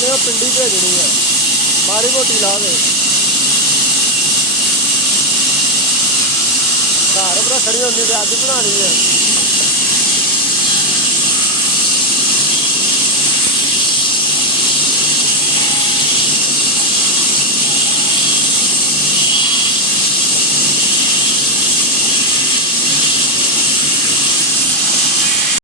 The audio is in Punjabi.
ਕਹਿੰਦੇ ਉਹ ਪਿੰਡੀ ਭੇਜਣੀ ਆ ਮਾੜੀ ਮੋਟੀ ਲਾ ਦੇ ਘਰ ਭਰਾ ਖੜੀ ਹੁੰਦੀ ਤੇ ਅੱਜ ਬਣਾਉਣੀ ਆ